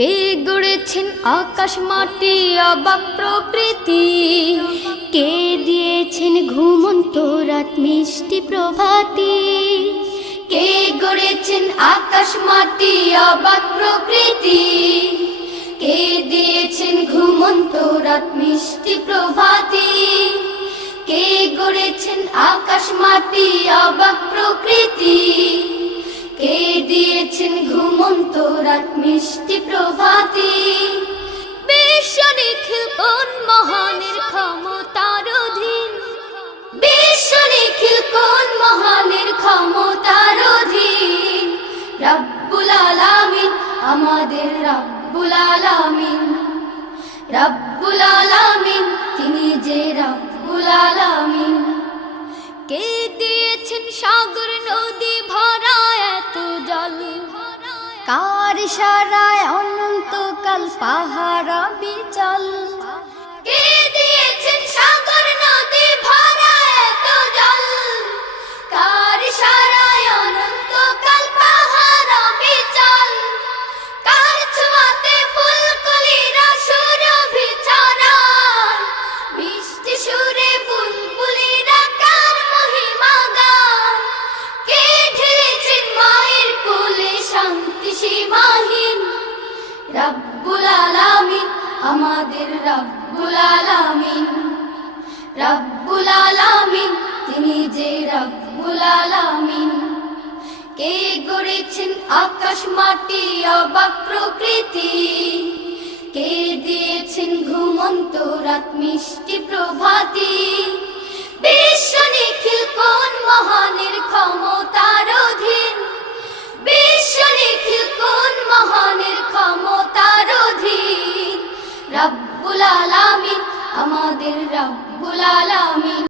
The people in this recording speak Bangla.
কে গড়েছেন আকাশ মাটি অবাক প্রকৃতি, কে দিয়েছেন ঘুমন্ত রাত মিষ্টি প্রভাতি। কে গড়েছেন আকাশ মাটি অবাক প্রকৃতি, কে দিয়েছেন ঘুমন্ত রাত মিষ্টি প্রভাতি। কে গড়েছেন আকাশ মাটি অবাক প্রকৃতি, কে দিয়েছেন ঘুমন্ত রাত মিষ্টি প্রভাতি। বিশ্ব নিখিল কোন মহানের ক্ষমতার অধীন, বিশ্ব নিখিল কোন মহানের ক্ষমতার অধীন। রব্বুল আলামিন আমাদের রব্বুল আলামিন, রব্বুল আলামিন তিনি যে রব্বুল আলামিন। কে দিয়েছেন সাগর নদী ভরা এত জল, কার ইশারায় অনন্তকাল পাহাড় বিচল। কে দিয়েছেন সাগর নদী ভরা এত জল, কার ইশারায় অনন্তকাল পাহাড় বিচল। কার ছোঁয়াতে ফুলকলিরা সুরভি ছড়ায়, মিষ্টি সুরে বুলবুলিরা কার মহিমা গায়। কে ঢেলেছেন মায়ের কোলে শান্তি সীমাহীন, রব্বুল আলামিন আমাদের রব্বুল আলামিন, রব্বুল আলামিন তিনি যে রব্বুল আলামিন। কে গড়েছেন আকাশ মাটি অবাক প্রকৃতি, কে দিয়েছেন ঘুমন্ত রাত মিষ্টি প্রভাতি। বিশ্ব নিখিল কোন মহানের ক্ষমতার অধীন, বিশ্ব নিখিল কোন মহানের ক্ষমতার অধীন। রব্বুল আলামিন আমাদের রব্বুল আলামিন।